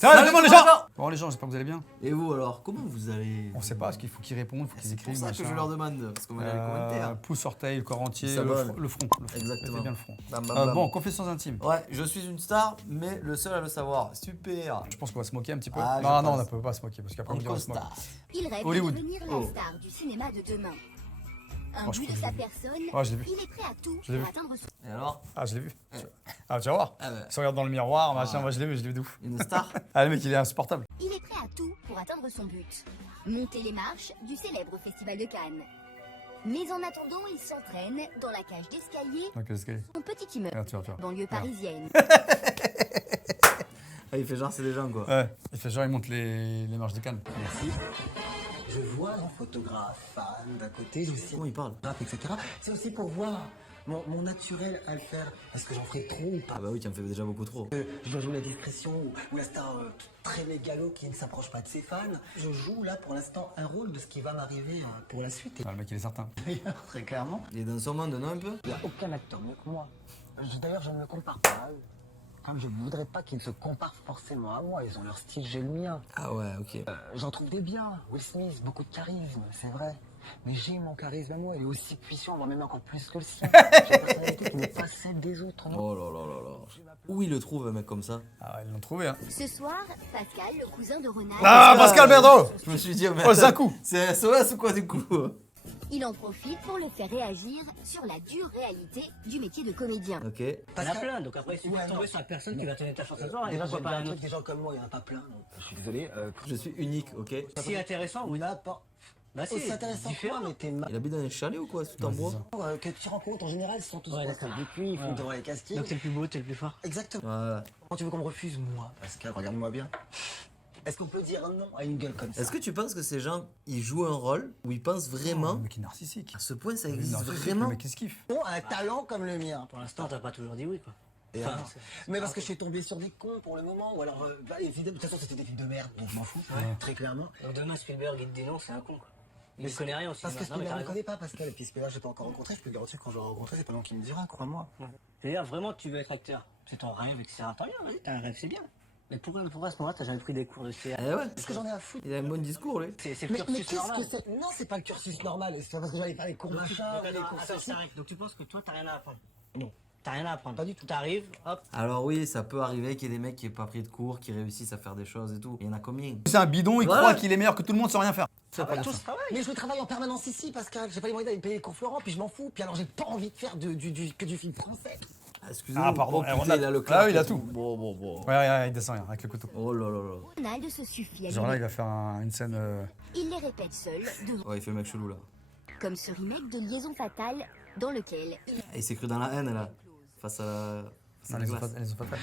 Salut tout le monde les gens. Bon les gens, j'espère que vous allez bien. Et vous alors, comment vous allez? On sait pas, parce qu'il faut qu'ils répondent, il faut qu'ils écrivent. C'est pour ça que je leur demande, parce qu'on va les commentaires. Pouce, orteil, le corps entier, Ça le va. front. Exactement. Mettez bien le front. Bam, bam, bam. Bon, confessions intimes. Ouais, je suis une star, mais le seul à le savoir. Super. Je pense qu'on va se moquer un petit peu. Ah, non, on pense. ne peut pas se moquer, parce qu'après on On dirait qu'on se moque. constate. Il rêve Hollywood. de devenir la star du cinéma de demain. Un Oh, je bout de crois que sa je personne, Oh, je l'ai vu. il est prêt à tout Je l'ai pour vu. atteindre son... Et alors? Ah, je l'ai vu. Ah, tu vas voir. Ah bah. Il se regarde dans le miroir, machin, moi je l'ai vu de ouf. Une star? Ah, le mec il est insupportable. Il est prêt à tout pour atteindre son but. Monter les marches du célèbre festival de Cannes. Mais en attendant, il s'entraîne dans la cage d'escalier Donc, qu'est-ce qu'elle est? de son petit immeuble, Regarde, tu vois. banlieue parisienne. Ah, il fait genre c'est des gens quoi. Ouais, il fait genre, il monte les marches de Cannes. Merci. Je vois un photographe, fan d'un côté, je sais Comment il parle? etc. C'est aussi pour voir mon naturel à le faire. Est-ce que j'en ferai trop ou pas? Ah bah oui, tu en fais déjà beaucoup trop. Je dois jouer la discrétion ou la star très mégalo qui ne s'approche pas de ses fans. Je joue là pour l'instant un rôle de ce qui va m'arriver pour la suite. Ah, le mec il est certain. D'ailleurs, très clairement, Il est dans son monde, non un peu? il n'y a aucun acteur mieux que moi. D'ailleurs, je ne me compare pas à eux. Comme je ne voudrais pas qu'ils se comparent forcément à moi. Ils ont leur style, j'ai le mien. Ah ouais, ok. J'en trouve des biens. Will Smith, beaucoup de charisme, c'est vrai. Mais j'ai mon charisme à moi, il est aussi puissant, voire même encore plus que le sien. J'ai une personnalité qui n'est pas celle des autres, non? Oh là là là là. Où il le trouve un mec comme ça? Ah, ils l'ont trouvé, hein. Ce soir, Pascal, le cousin de Ronald, Ah, Pascal Berdo. Je me suis dit, mais Oh, c'est un coup. c'est SOS ou quoi du coup? il en profite pour le faire réagir sur la dure réalité du métier de comédien. Ok. Il y en a plein, donc après, si tu tombes sur la personne qui va tenir ta chance à toi, et Déjà, pourquoi j'ai pas pas un un truc autre. des gens comme moi, il n'y en a pas plein. Donc, je suis désolé. Je suis unique, ok? Si intéressant, oui. N'importe. Bah si, C'est intéressant différent. toi, mais t'es mal. Il habite dans un chalet ou quoi? Tout en bois? Que tu rencontres en général, ils sont tous Ouais, dans d'accord. des cuits, ils font devant les castings. Donc t'es le plus beau, t'es le plus fort. Exactement. Voilà. Comment tu veux qu'on me refuse, moi? Pascal, regarde-moi bien. Est-ce qu'on peut dire non à une gueule comme ça? Est-ce que tu penses que ces gens, ils jouent un rôle où ils pensent Oh, vraiment? le mec il est narcissique. À ce point, ça Il est existe narcissique, vraiment? Le mec il se kiffe. Bon, un talent comme le mien. Pour l'instant, t'as pas toujours dit oui, quoi. Et Enfin, alors mais parce que je suis tombé sur des cons pour le moment, ou alors, bah, les vidéos, de toute façon, c'était des films de merde, donc je m'en fous, très clairement. Donc demain, Spielberg, il te dénonce, c'est un con, quoi. Il ne connaît rien aussi. Parce que Non, mais Spielberg t'as ne raison. connaît pas Pascal, et puis Spielberg, je l'ai pas encore rencontré, je peux te garantir que quand je l'aurai rencontré, c'est pas long qui me dira, crois-moi. C'est-à-dire, vraiment, tu veux être acteur. C'est ton rêve, etc. Tant bien, vas-y, t'as un rêve, c'est bien. Mais pourquoi à ce moment-là, t'as jamais pris des cours de CA? Eh ouais. Est-ce que j'en ai à foutre? Il a un bon discours, lui. C'est le Mais cursus qu'est-ce normal. que c'est? Non, c'est pas le cursus normal, c'est pas parce que j'allais faire les cours machin, ou les cours Attends, ceci. t'arrêtes. Donc tu penses que toi, t'as rien à apprendre? Non. T'as rien à apprendre. Pas du tout. T'arrives, hop. Alors oui, ça peut arriver qu'il y ait des mecs qui n'aient pas pris de cours, qui réussissent à faire des choses et tout. Il y en a combien? C'est un bidon, il Voilà. croit qu'il est meilleur que tout le monde sans rien faire. Tous travaillent. Mais je travaille en permanence ici, Pascal. J'ai pas les moyens d'aller me payer les cours Florent, puis je m'en fous. Puis alors, j'ai pas envie de faire que du film français. Ah, excusez-moi. Ah, pardon. Oh, putain, Ronald. il a le Ah clap oui, il a et tout. Bon. Ouais, il descend rien avec le couteau. Oh là là là. Ronald se suffit à Genre là, il lui. va faire une scène. Il les répète seul, devant, Ouais, il fait le mec chelou là. comme ce remake de Liaison fatale, dans lequel Et il s'est cru dans la haine là. Face à la. face à Non, la les ont glace. pas fait.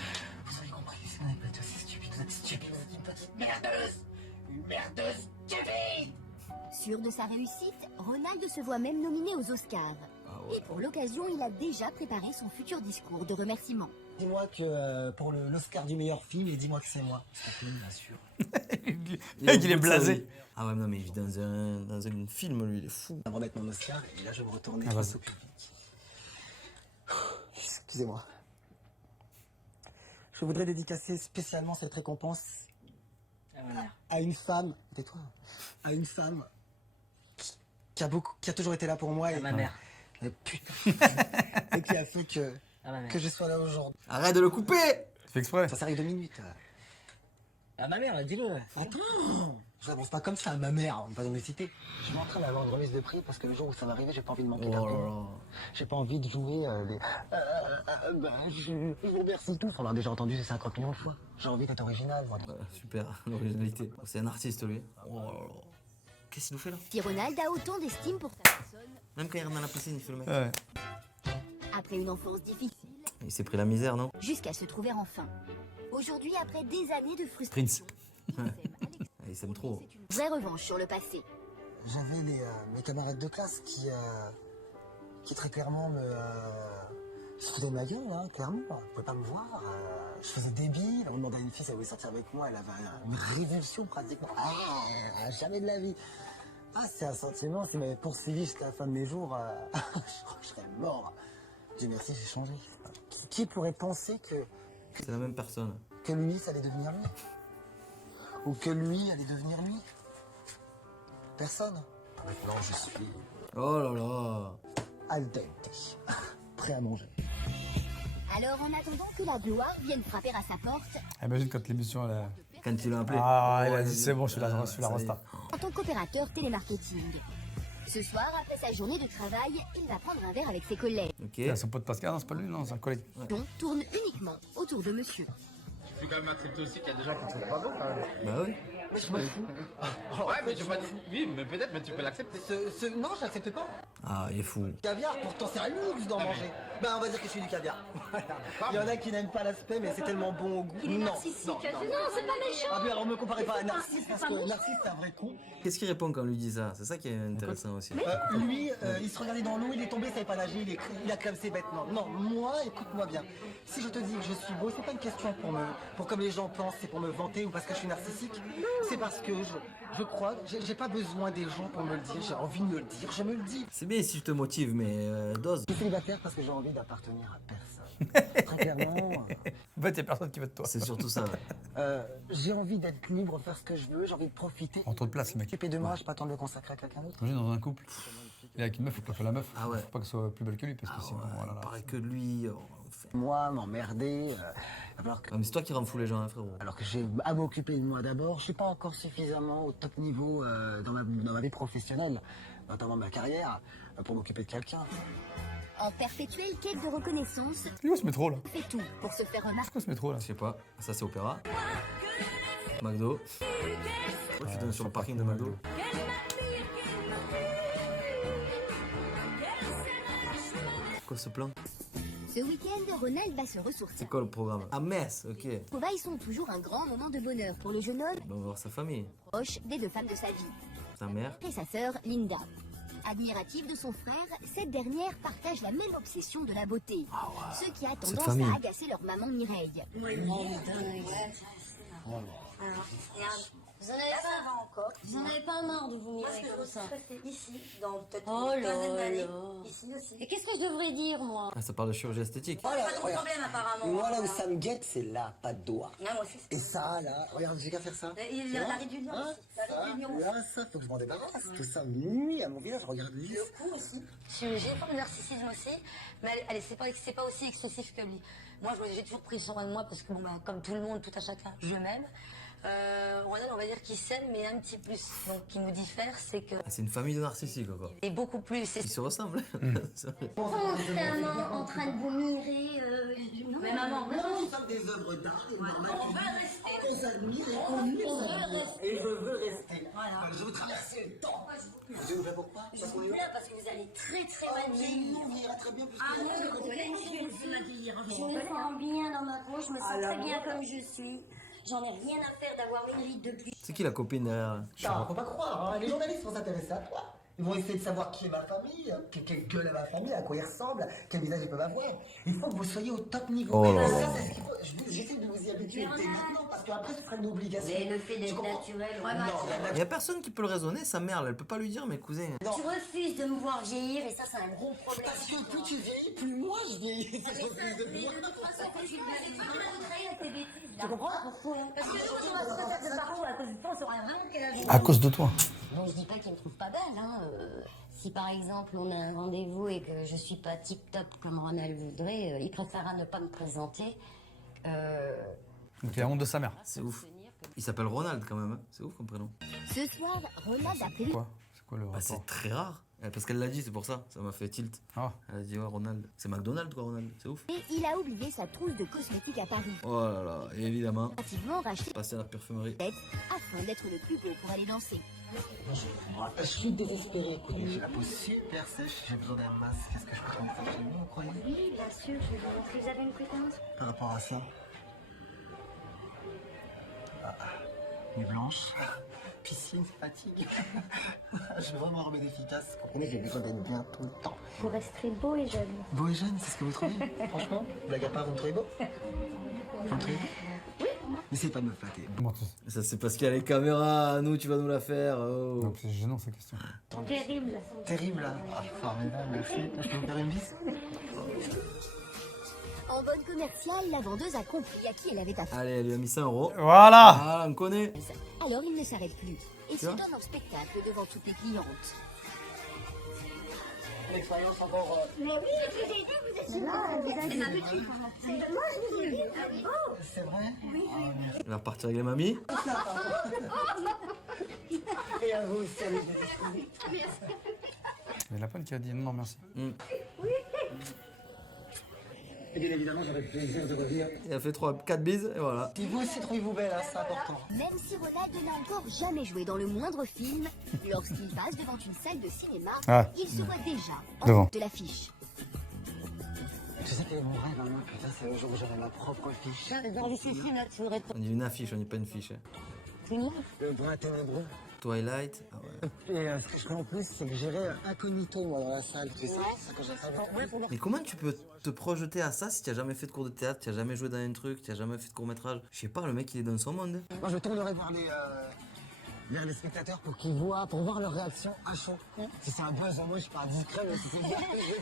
Vous avez compris, vous n'êtes pas aussi stupide, vous êtes stupide, vous êtes une petite merdeuse. Une merdeuse stupide. sûr de sa réussite, Ronald se voit même nominé aux Oscars. Ah ouais. Et pour l'occasion, il a déjà préparé son futur discours de remerciement. Dis-moi que pour l'Oscar du meilleur film, et dis-moi que c'est moi. C'est bien sûr. Le mec, il est blasé. Ah ouais, non, mais il vit dans un film, lui, il est fou. Ça va remettre mon Oscar, et là, je vais me retourner Ah, face vas-y. au public. Excusez-moi. Je voudrais dédicacer spécialement cette récompense Ah, ma mère. à une femme, tais-toi, à une femme qui a toujours été là pour moi Ah, et, ma mère. et putain, et qui a fait Ah, ma mère. que je sois là aujourd'hui. Arrête de le couper! Tu fais exprès. Ça s'arrive 2 minutes. Ah, ma mère, dis-le. Attends, je n'avance pas comme ça à ma mère, pas dans mes cités. Je suis en train d'avoir une remise de prix parce que le jour où ça va arriver, j'ai pas envie de manquer Oh là d'argent. là. J'ai pas envie de jouer des. Je vous remercie tous. On a déjà entendu ces 50 millions de fois. J'ai envie d'être original, moi. Super, l'originalité. C'est un artiste, lui. Oh là là. Qu'est-ce qu'il nous fait là? Si Ronald a autant d'estime pour sa personne, Même quand il rentre dans la piscine, il fait le mec. Ouais. après une enfance difficile, Il s'est pris la misère, non? jusqu'à se trouver enfin. Aujourd'hui, après des années de frustration, Prince. Ah, il s'aime trop. c'est une vraie revanche sur le passé. J'avais mes camarades de classe qui très clairement se foutaient de ma gueule, hein, clairement. Ils pouvaient pas me voir. Je faisais débile. On demandait à une fille si elle voulait sortir avec moi. Elle avait une révulsion pratiquement. Ah, jamais de la vie. Ah, c'est un sentiment. S'il m'avait poursuivi jusqu'à la fin de mes jours, je crois que je serais mort. Dieu merci, j'ai changé. Qui pourrait penser C'est la même personne. que lui, ça allait devenir lui? Ou que lui allait devenir lui? Personne. Maintenant, je suis Oh là là. al dente, prêt à manger. Alors, en attendant que la gloire vienne frapper à sa porte, Imagine quand l'émission, elle a... Quand il l'a appelé. Ah, il a Ouais, dit c'est bon, je suis la ça y est. Rasta. en tant qu'opérateur télémarketing. Ce soir, après sa journée de travail, il va prendre un verre avec ses collègues. Ok. Il a son pote Pascal, non, c'est pas lui, non, c'est un collègue. dont tourne uniquement autour de monsieur. Tu peux quand même accepter aussi qu'il y a des gens qui ne sont pas beaux quand même. Bah oui. Mais je m'en fous. Ouais, mais tu peux pas dire. Oui, mais peut-être, mais tu peux l'accepter. Non, j'accepte pas. Ah, il est fou. Caviar, pourtant c'est un luxe d'en manger. Ben on va dire que je suis du caviar. Il y en a qui n'aiment pas l'aspect, mais c'est tellement bon au goût. Non, c'est pas méchant. Ah bien alors me comparez pas à Narcisse, parce que Narcisse c'est un vrai con. Qu'est-ce qu'il répond quand on lui dit ça? C'est ça qui est intéressant aussi. Lui, il se regardait dans l'eau, il est tombé, il savait pas nager, il a clamsé bêtement. Non, moi, écoute-moi bien. Si je te dis que je suis beau, c'est pas une question pour comme les gens pensent, c'est pour me vanter ou parce que je suis narcissique. C'est parce que je crois, j'ai pas besoin des gens pour me le dire, j'ai envie de me le dire, je me le dis. C'est bien si je te motive, mais dose. Je suis célibataire parce que j'ai envie d'appartenir à personne. Très clairement, En fait, il y a personne qui veut de toi. C'est surtout ça. Ouais. j'ai envie d'être libre, faire ce que je veux, j'ai envie de profiter. En trop de place, le mec. Et de moi, je pas attendre de le consacrer à quelqu'un d'autre. Imagine dans un couple, il est avec une meuf, il préfère la meuf. Ah ouais. Faut pas qu'elle soit plus belle que lui, parce que sinon, voilà. Il paraît que de lui. Moi, m'emmerder, alors que... Ah, mais c'est toi qui rends fou les gens, hein, frérot. Alors que j'ai à m'occuper de moi d'abord, je suis pas encore suffisamment au top niveau dans ma vie professionnelle, notamment ma carrière, pour m'occuper de quelqu'un. En perpétuelle quête de reconnaissance, Il est où ce métro là? il fait tout pour se faire remarquer. C'est quoi ce métro là? Je sais pas. Ça, c'est Opéra. McDo. Pourquoi tu donnes sur le parking de McDo? Quoi ce plan? Ce week-end, Ronald va se ressourcer. C'est quoi le programme? À Metz, ok. Les trouvailles sont toujours un grand moment de bonheur pour le jeune homme, On va voir sa famille. proche des deux femmes de sa vie, Sa mère. et sa sœur Linda. Admirative de son frère, cette dernière partage la même obsession de la beauté, ce qui a Cette tendance famille. à agacer leur maman Mireille. Vous en avez pas encore. Vous en avez pas marre de vous mirer comme ça. Ici, dans peut-être Oh une quinzaine là d'années. là. Ici aussi. Et qu'est-ce que je devrais dire, moi? Ah, ça parle de chirurgie esthétique. Pas trop de problème apparemment. Voilà où ça me guette, c'est là, pas de doigt. Non, moi aussi. Et ça, là, regarde, j'ai qu'à faire ça. Il y a la réduction Hein, aussi. La réduction là, ça, faut que je m'en débarrasse. Tout ça me nuit à mon visage, regarde lisse. Le cou aussi. J'ai une forme de narcissisme aussi, mais allez, c'est pas aussi excessif que lui. Moi, j'ai toujours pris soin de moi parce que, bon, bah, comme tout le monde, tout à chacun, je m'aime. Ronald, on va dire qu'il s'aime, mais un petit plus. Donc, qui nous diffère, c'est que Ah, c'est une famille de narcissiques encore. il est beaucoup plus. Ils se ressemblent. C'est vrai. Constamment en train de vous mirer. Mais maman, Nous sommes des œuvres d'art, et normal qu'on s'admire et qu'on et je veux rester. Voilà. Je veux traverser le temps. Je vous fais pourquoi? Parce qu'on est Là, parce que vous allez très très mal vieillir. on ira très bien plus Ah non, je me sens bien dans ma peau, je me sens très bien comme je suis. J'en ai rien à faire d'avoir une vie de plus. C'est qui la copine derrière? Faut pas croire, hein. Les journalistes vont s'intéresser à toi. Ils vont essayer de savoir qui est ma famille, quelle gueule a ma famille, à quoi ils ressemblent, quel visage ils peuvent avoir. Il faut que vous soyez au top niveau. Oh là Ça, là. c'est ce qu'il faut. J'essaie de vous y habituer dès maintenant, parce qu'après, ce sera une obligation. Mais le fait Tu d'être comprends? naturel, Il y a personne qui peut le raisonner, sa mère, elle peut pas lui dire, mais cousin. tu refuses de me voir vieillir et ça c'est un gros problème. Parce que plus tu vieillis, plus moi je vieillis. Je refuse de vieillir. Tu comprends pourquoi? Parce que nous, on va se refaire de partout à cause du temps, on saura vraiment quel âge on a. À cause de toi. Non, je dis pas qu'il me trouve pas belle, hein. Si par exemple on a un rendez-vous et que je suis pas tip top comme Ronald voudrait, il préférera ne pas me présenter. Donc il a honte de sa mère. C'est ouf. Il s'appelle Ronald quand même, hein. C'est ouf comme prénom. Ce soir, Ronald a prévu Quoi? C'est quoi le Bah, rapport? c'est très rare. Parce qu'elle l'a dit, c'est pour ça. Ça m'a fait tilt. Ah, Elle a dit, ouais, Ronald. C'est McDonald's, quoi, Ronald. C'est ouf. et il a oublié sa trousse de cosmétiques à Paris, Oh là là. Et évidemment, activement racheté passer à la parfumerie. afin d'être le plus beau pour aller danser. Je suis désespéré. Écoutez, j'ai la peau super sèche, j'ai besoin d'un masque. Qu'est-ce que je peux faire chez moi, vous croyez? Oui, bien sûr, je vais vous montrer. Vous avez une préférence? Par rapport à ça. Nuit blanche. Piscine, fatigue. Je veux vraiment remède efficace. Vous comprenez, j'ai besoin d'être bien tout le temps. Vous resterez beau et jeune. Beau et jeune, c'est ce que vous trouvez? Franchement, blague à part, vous me trouvez beau? Vous me trouvez beau? Oui. N'essayez pas de me flatter. comment tu... Ça, c'est parce qu'il y a les caméras. Nous, tu vas nous la faire. Oh. Non, c'est gênant cette question. Terrible. Terrible, là. Ah, formidable, le film. Je peux vous faire une bise? En bonne commerciale, la vendeuse a compris à qui elle avait affaire. Allez, elle lui a mis 100 €. Voilà! Ah, on connaît. Alors il ne s'arrête plus et se vois donne en spectacle devant toutes les clientes. L'expérience encore. C'est vrai. Il va repartir avec les mamies. Et à vous, salut. Il y a la pomme qui a dit non, merci. Et bien évidemment, j'aurais le plaisir de revenir. Il a fait 4 bises et voilà. Si vous aussi trouvez-vous belle, hein, c'est important. Même si Ronald n'a encore jamais joué dans le moindre film, lorsqu'il passe devant une salle de cinéma, Ah. il se voit déjà en Devant. haut de l'affiche. Tu sais quel est mon rêve, hein, moi, putain, c'est le jour où j'aurai ma propre fiche. Dans les films, là, tu aurais On dit une affiche, on dit pas une fiche. Le bras ténébreux. Twilight. Ah ouais. Et ce que je ferais en plus, c'est que j'irais incognito, moi, dans la salle. Tu sais, c'est ça que j'aimerais. Mais comment tu peux te projeter à ça si tu n'as jamais fait de cours de théâtre, tu n'as jamais joué dans un truc, tu n'as jamais fait de court-métrage? Je sais pas, le mec il est dans son monde. Moi, je tournerais vers les spectateurs pour qu'ils voient, pour voir leur réaction à chaud. Si c'est un buzz en moi, je suis pas discret, mais si c'est bien.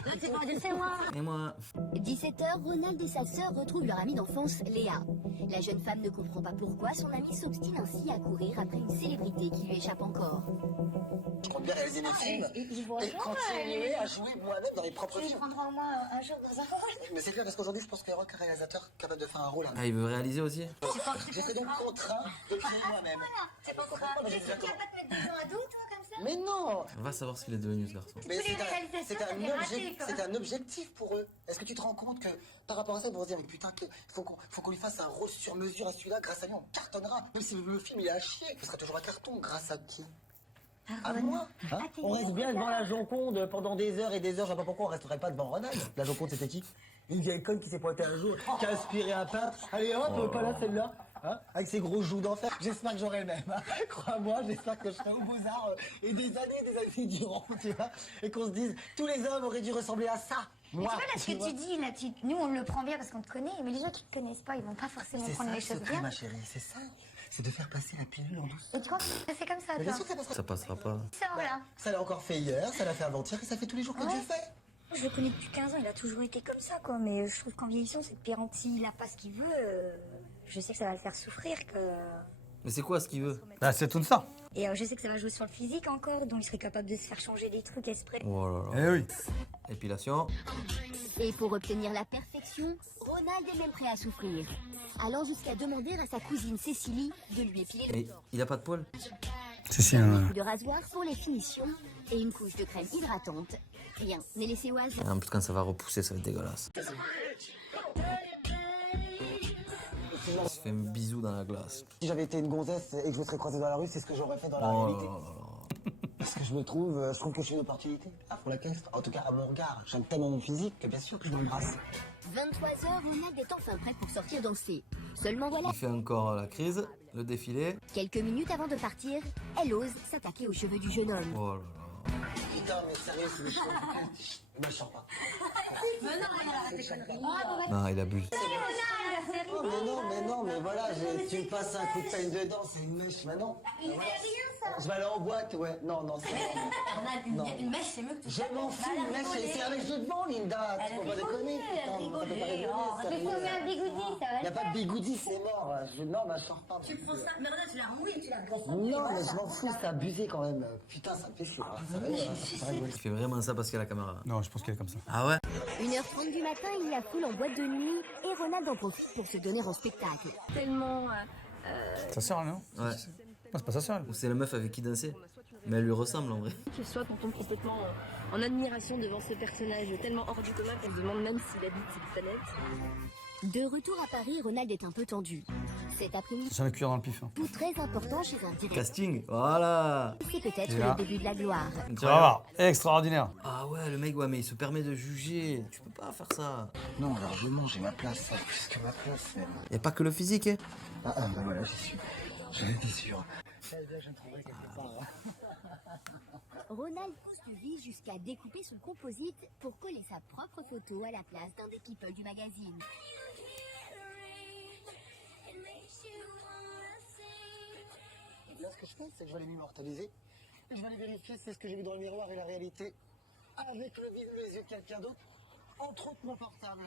Là, tu parles de c'est moi. Et moi, 17h, Ronald et sa sœur retrouvent leur amie d'enfance, Léa. La jeune femme ne comprend pas pourquoi son amie s'obstine ainsi à courir après une célébrité qui lui échappe encore. Je compte bien réaliser mes films et continuer à jouer moi-même dans mes propres Tu films. prendras au moins un jour dans un rôle. Mais c'est clair, parce qu'aujourd'hui, je pense qu'il y aura qu'un réalisateur capable de faire un rôle. ah, il veut réaliser aussi? Je serai donc contraint de le créer moi-même. C'est pas ça. Mais j'ai Tu déjà vas pas te mettre des gens adultes, toi, comme ça? Mais non. On va savoir ce qu'il est devenu ce garçon. Mais Tous les réalisateurs, ça fait rater, quoi. c'est un objectif pour eux. Est-ce que tu te rends compte que par rapport à ça, ils vont se dire, mais putain, il faut qu'on lui fasse un rôle sur mesure à celui-là, grâce à lui, on cartonnera. Même si le film il est à chier, ce sera toujours un carton. Grâce à qui? À moi. Hein, on reste bien devant la Joconde pendant des heures et des heures. Je sais pas pourquoi on resterait pas devant Ronald. La Joconde, c'était qui? Une vieille conne qui s'est pointée un jour, qui a inspiré un peintre. Allez hop, pas là celle-là. Hein, avec ses gros joues d'enfer. J'espère que j'aurai le même. Hein. Crois-moi, j'espère que je serai au Beaux-Arts et des années durant, tu vois. Et qu'on se dise, tous les hommes auraient dû ressembler à ça. Moi, Tu vois, là, ce tu vois. que tu dis, là, nous, on le prend bien parce qu'on te connaît, mais les gens qui te connaissent pas, ils vont pas forcément C'est prendre ça les le choses secret, bien. ma chérie, c'est ça. C'est de faire passer la pilule en douce. Et tu crois que c'est comme ça, Mais toi? bien sûr que ça passera. Ça passera pas. Ça, voilà. Ça l'a encore fait hier, ça l'a fait avant-hier et ça fait tous les jours que Ouais. Dieu fait. Je le connais depuis 15 ans, il a toujours été comme ça, quoi. Mais je trouve qu'en vieillissant, c'est de pire en pire. Il a pas ce qu'il veut. Je sais que ça va le faire souffrir, que... Mais c'est quoi ce qu'il veut? Ah, c'est tout ça. Et je sais que ça va jouer sur le physique encore, donc il serait capable de se faire changer des trucs exprès. Oh là Eh là. oui. Épilation. Et pour obtenir la perfection, Ronald est même prêt à souffrir. Allant jusqu'à demander à sa cousine Cécilie de lui épiler le Mais corps. il a pas de poils? Si, Un coup de rasoir pour les finitions et une couche de crème hydratante. Rien n'est laissé au hasard. Et en plus, quand ça va repousser, ça va être dégueulasse. Il se fait un bisou dans la glace. Si j'avais été une gonzesse et que je me serais croisé dans la rue, c'est ce que j'aurais fait dans la Oh réalité. là là là. Parce que je trouve que je suis une opportunité pour la caisse. En tout cas, à mon regard. J'aime tellement mon physique que bien sûr que je m'embrasse. 23h, Ronald est enfin prêt pour sortir danser. Seulement voilà, Il fait encore la crise, le défilé. quelques minutes avant de partir, elle ose s'attaquer aux cheveux du jeune homme. Oh là là. Putain, mais sérieux, c'est des choses. Bah, je sens pas. Non, il abuse. Oh, mais non, mais voilà, tu me passes un coup de peigne dedans, c'est une mèche, mais non. Je vais aller en boîte, ouais. Non, c'est Non. Une mèche, c'est mieux que Je m'en fous, une mèche, c'est un mèche de devant, Linda. Tu peux pas déconner. Putain, on peut pas rigoler, sérieux. un bigoudi, ça Y a pas de bigoudi, c'est mort. Non, bah, je sors pas. Tu prends ça, mais regarde, tu l'as renoué, tu l'as brossé. Non, mais je m'en fous, c'est abusé quand même. Putain, ça me fait chier. Sérieux, ça me fait rigoler. Il fait vraiment ça parce qu'il y a la caméra. Non, je pense qu'elle est comme ça. Ah ouais? 1h30 du matin, il y a foule en boîte de nuit et Ronald en profite pour se donner en spectacle. Tellement. Sa sœur, non? Ouais. Non, c'est pas sa sœur. elle. Ou c'est la meuf avec qui danser. Mais elle lui ressemble en vrai. Que soit qu'on tombe complètement en admiration devant ce personnage tellement hors du commun qu'on se demande même s'il habite cette planète. De retour à Paris, Ronald est un peu tendu. Cet après-midi, C'est un cuir dans le pif. Hein. tout très important chez un directeur. Casting, voilà. C'est peut-être Et là. le début de la gloire. Tu Ça va, regardes. extraordinaire. Ah ouais, le mec, ouais, mais il se permet de juger. Tu peux pas faire ça. Non, largement, j'ai ma place, ça, plus que ma place, même. Y a pas que le physique, hein. Bah voilà, j'y suis. J'en étais sûr. Je me trouverai quelque part. Ronald pousse du vis jusqu'à découper son composite pour coller sa propre photo à la place d'un des people du magazine. Là, ce que je fais, c'est que je vais aller m'immortaliser. Et je vais aller vérifier si c'est ce que j'ai vu dans le miroir et la réalité. Avec le vide les yeux de quelqu'un d'autre. Entre autres, mon portable.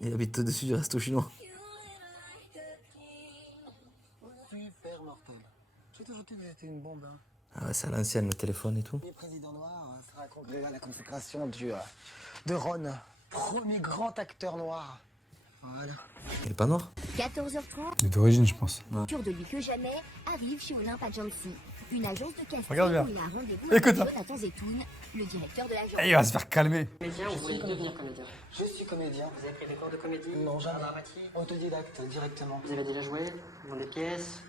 Il habite au-dessus du resto chinois. mortel. J'ai toujours dit que j'étais une bombe. Hein. Ah ouais, c'est à l'ancienne, le téléphone et tout. Le président noir sera congrès à la consécration de Ron, premier grand acteur noir. Voilà. Il est pas noir? 14h30, Il est d'origine, je pense. sûr de lui que jamais, arrive chez Olympe Agency, une agence de casting Regarde bien. où il a un rendez-vous Écoute, avec Jonathan Zetoun, le directeur de l'agence. Eh, il va se faire calmer. Comédien, vous voulez devenir comédien. Je suis comédien. Vous avez pris des cours de comédie? Non, jamais. Dramatique. Autodidacte, directement. Vous avez déjà joué dans des pièces?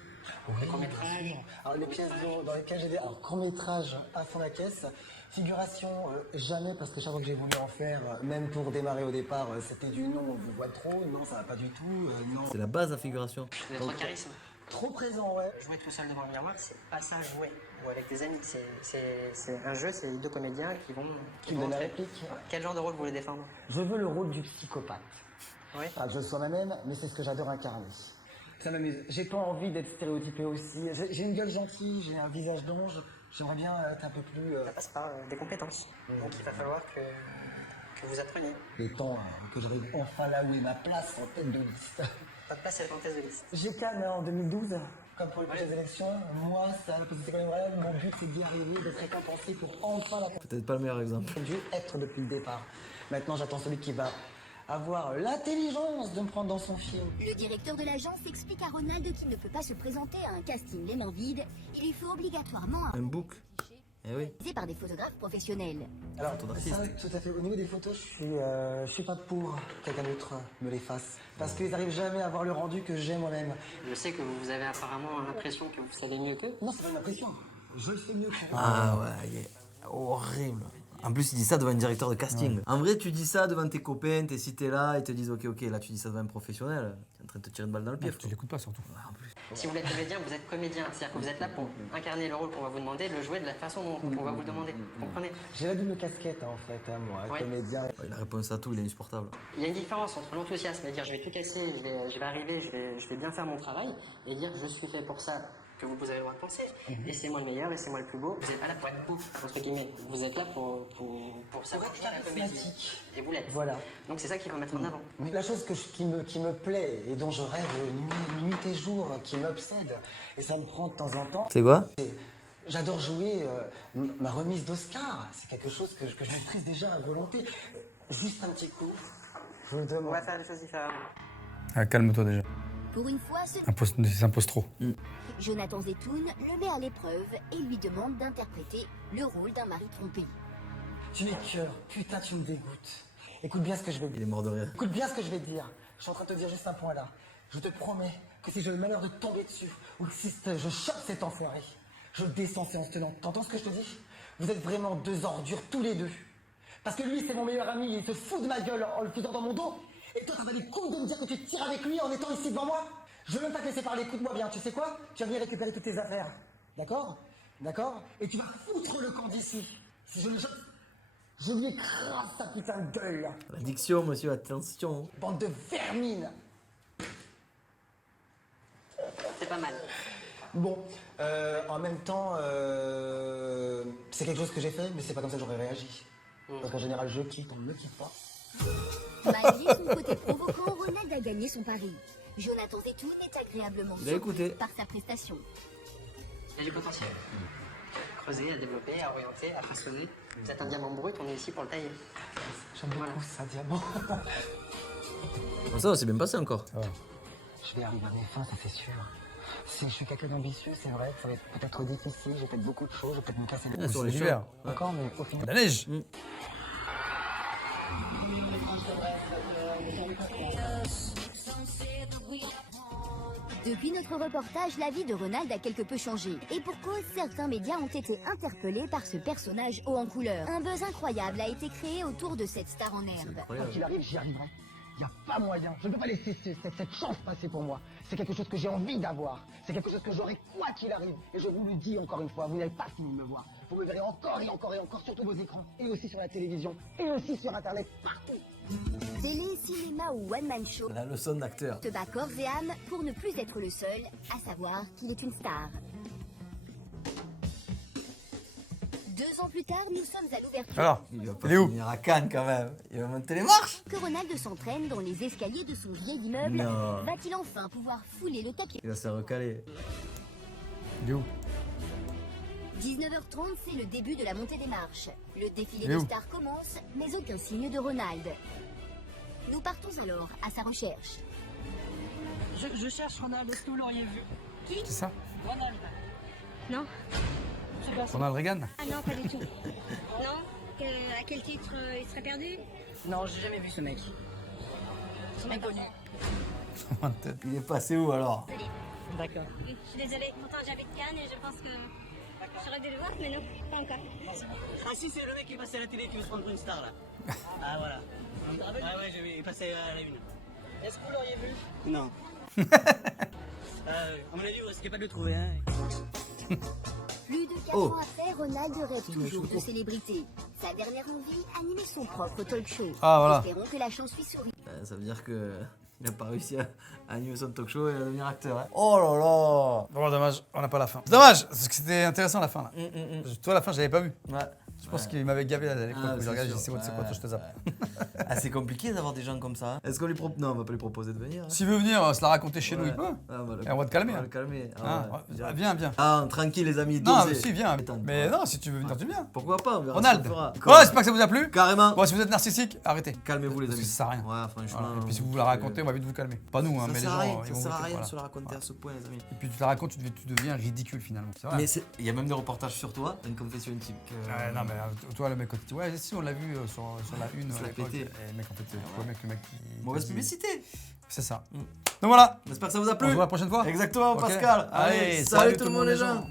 Oui, Court-métrage? Alors les pièces dans lesquelles j'ai des... Alors court-métrage à fond la caisse. Figuration, jamais, parce que chaque fois que j'ai voulu en faire, même pour démarrer au départ, c'était du non, on vous voit trop, non, ça va pas du tout, non. C'est la base, la figuration. Vous avez trop de charisme. Trop présent, ouais. Jouer tout seul devant le miroir, c'est pas ça jouer. Ou avec des amis. C'est un jeu, c'est les deux comédiens qui vont. Tu me donnes la réplique. Quel genre de rôle vous voulez défendre? Je veux le rôle du psychopathe. Oui. Pas que je sois moi-même, mais c'est ce que j'adore incarner. Ça m'amuse. J'ai pas envie d'être stéréotypé aussi. J'ai une gueule gentille, j'ai un visage d'ange. J'aimerais bien être un peu plus... Ça passe par des compétences. Donc il va falloir que vous appreniez. Le temps que j'arrive enfin là où est ma place en tête de liste. Votre place, c'est la tête de liste. J'ai Cannes en 2012. Comme pour les prochaines élections, moi, ça, c'est quand même vrai, mon but c'est d'y arriver, d'être récompensé pour enfin la Peut-être pas le meilleur exemple. dû être depuis le départ. Maintenant, j'attends celui qui va avoir l'intelligence de me prendre dans son film. Le directeur de l'agence explique à Ronald qu'il ne peut pas se présenter à un casting les mains vides. Il lui faut obligatoirement Un book. Eh oui. réalisé par des photographes professionnels. Alors, Photo d'artiste. ça, tout à fait. Au niveau des photos, je suis pas pour que quelqu'un d'autre me les fasse. Parce qu'ils n'arrivent jamais à avoir le rendu que j'ai moi-même. Je sais que vous avez apparemment l'impression que vous savez mieux qu'eux. Non, c'est pas une impression. Je le fais mieux qu'eux. Ah ouais, il est horrible. En plus, il dit ça devant un directeur de casting. En vrai, tu dis ça devant tes copains, tes cités là, ils te disent ok, là tu dis ça devant un professionnel, tu es en train de te tirer une balle dans le pied. Tu l'écoutes pas surtout. Si vous voulez être comédien, vous êtes comédien. C'est-à-dire que vous êtes là pour incarner le rôle qu'on va vous demander, le jouer de la façon dont on va vous le demander. Vous comprenez? J'ai la double casquette, en fait, hein, moi, Ouais. comédien. La réponse à tout, il est insupportable. Il y a une différence entre l'enthousiasme et dire je vais tout casser, je vais arriver, je vais bien faire mon travail, et dire je suis fait pour ça, que vous avez le droit de penser. Et c'est moi le meilleur, et c'est moi le plus beau. Vous n'êtes pas là pour être beau, entre guillemets. Vous êtes là pour savoir faire la comédie. Et vous l'êtes. Voilà. Donc c'est ça qu'il faut mettre en avant. Mais la chose qui me plaît et dont je rêve nuit et jour, qui m'obsède, et ça me prend de temps en temps, C'est quoi? j'adore jouer ma remise d'Oscar. C'est quelque chose que je maîtrise déjà à volonté. Juste un petit coup, je vous le On demande. va faire les choses différemment. Ah, calme-toi déjà. Pour une fois, ce S'impose trop. Jonathan Zetoun le met à l'épreuve et lui demande d'interpréter le rôle d'un mari trompé. Tu m'écœures, putain, tu me dégoûtes. Écoute bien ce que je vais te Il est dire. mort de rire. Écoute bien ce que je vais te dire. Je suis en train de te dire juste un point là. Je te promets que si j'ai le malheur de tomber dessus, ou que si je chope cet enfoiré, je descends séance tenante. T'entends ce que je te dis? Vous êtes vraiment deux ordures, tous les deux. Parce que lui, c'est mon meilleur ami, il se fout de ma gueule en le faisant dans mon dos. Et toi, t'as les couilles de me dire que tu tires avec lui en étant ici devant moi? Je veux même pas te laisser parler, écoute-moi bien. Tu sais quoi? Tu vas venir récupérer toutes tes affaires. D'accord? D'accord? Et tu vas foutre le camp d'ici. Si je lui écrase sa putain de gueule. L'addiction, monsieur, attention. Bande de vermine. C'est pas mal. Bon, en même temps, c'est quelque chose que j'ai fait, mais c'est pas comme ça que j'aurais réagi. Parce qu'en général, je quitte, on ne me quitte pas. Malgré son côté provoquant, Ronald a gagné son pari. Jonathan Zetoun est agréablement Il a écouté. par sa prestation. Il y a du potentiel. Creuser, à développer, à orienter, à façonner. Vous êtes un diamant brut, on est ici pour le tailler. J'aime beaucoup ça, diamant. Bon, ça va, c'est bien passé encore. Je vais arriver à mes fins, ça c'est sûr. Si je suis quelqu'un d'ambitieux, c'est vrai que ça va être peut-être difficile, j'ai peut-être beaucoup de choses, je vais peut-être me casser les Ah, sur C'est les l'hiver. champs. D'accord, mais au final... La neige. Depuis notre reportage, la vie de Ronald a quelque peu changé. Et pour cause, certains médias ont été interpellés par ce personnage haut en couleur. Un buzz incroyable a été créé autour de cette star en herbe. Quoi qu'il arrive, j'y arriverai. Il n'y a pas moyen. Je ne peux pas laisser cette chance passer pour moi. C'est quelque chose que j'ai envie d'avoir. C'est quelque chose que j'aurai quoi qu'il arrive. Et je vous le dis encore une fois, vous n'avez pas fini de me voir. Vous me verrez encore et encore et encore sur tous vos écrans. Et aussi sur la télévision. Et aussi sur Internet, partout. Télé, cinéma ou one-man show, La leçon d'acteur. se bat corps et âme pour ne plus être le seul à savoir qu'il est une star. 2 ans plus tard, nous sommes à l'ouverture Alors, Il va pas il est où? finir à Cannes quand même. Il va monter les marches. que Ronald s'entraîne dans les escaliers de son vieil immeuble. Non. Va-t-il enfin pouvoir fouler le tapis Il va se faire recaler. Il est où? 19h30, c'est le début de la montée des marches. Le défilé Et de où? stars commence, mais aucun signe de Ronald. Nous partons alors à sa recherche. Je cherche Ronald, est-ce que vous l'auriez vu? C'est ça? Ronald. Non. C'est pas ça. Ronald Reagan? Ah non, pas du tout. Non. À quel titre il serait perdu? Non, j'ai jamais vu ce mec. Inconnu. Il est passé où alors? D'accord. Je suis désolée, pourtant j'habite Cannes et je pense que j'aurais dû le voir, mais non, pas encore. Ah si, c'est le mec qui est passé à la télé qui veut se prendre pour une star là. Ah voilà. Ouais, j'ai vu, il est passé à la une. Est-ce que vous l'auriez vu? Non. À mon avis, vous risquez pas de le trouver, hein. Plus de 4 ans après, Ronald rêve toujours de célébrité. Sa dernière envie, animer son propre talk show. Ah, voilà. Espérons que la chance lui sourit. Ça veut dire que il n'a pas réussi à animer son talk show et à devenir acteur. Hein. Oh là là. Bon, dommage, on n'a pas la fin. C'est dommage, parce que c'était intéressant la fin là. Toi, la fin, j'avais pas vu. Ouais. Je pense qu'il m'avait gavé à l'époque Ah, où je c'est regardais, j'ai sûr. dit c'est quoi, toi, je te zappe. Ah, c'est compliqué d'avoir des gens comme ça. Hein. Est-ce qu'on lui propose? Non, on va pas lui proposer de venir. Hein. S'il veut venir se la raconter chez nous, il peut. Ah, voilà. Et on va te calmer. On va hein. le calmer. Hein, ouais. viens, viens. Ah, tranquille les amis. Non, dosez. mais si, viens. Détente, Mais ouais. non, si tu veux venir, tu viens. Pourquoi pas, on verra Ronald. ce qu'on fera. Oh, j'espère que ça vous a plu. Carrément. Bon, si vous êtes narcissique, arrêtez. Calmez-vous les Parce que amis. ça sert à rien. Ouais, franchement. Voilà. Et puis si vous la racontez, on va vite vous calmer. Pas nous, hein, ça mais les sert à rien, gens. ils ça vont sert à voter, rien de voilà. se la raconter Voilà. à ce point les amis. Et puis tu la racontes, tu deviens ridicule finalement. C'est vrai. Mais il y a même des reportages sur toi, une confession intime. Ouais, non, mais toi, le mec, quand tu dis, ouais, si, on l'a vu sur la une. Ça à l'a l'époque. pété. Et mec, en fait, tu vois, le mec qui. Mauvaise publicité. C'est ça. Donc voilà. J'espère que ça vous a On plu. se voit la prochaine fois. Exactement, Ok. Pascal. Allez, Salut tout le monde les gens.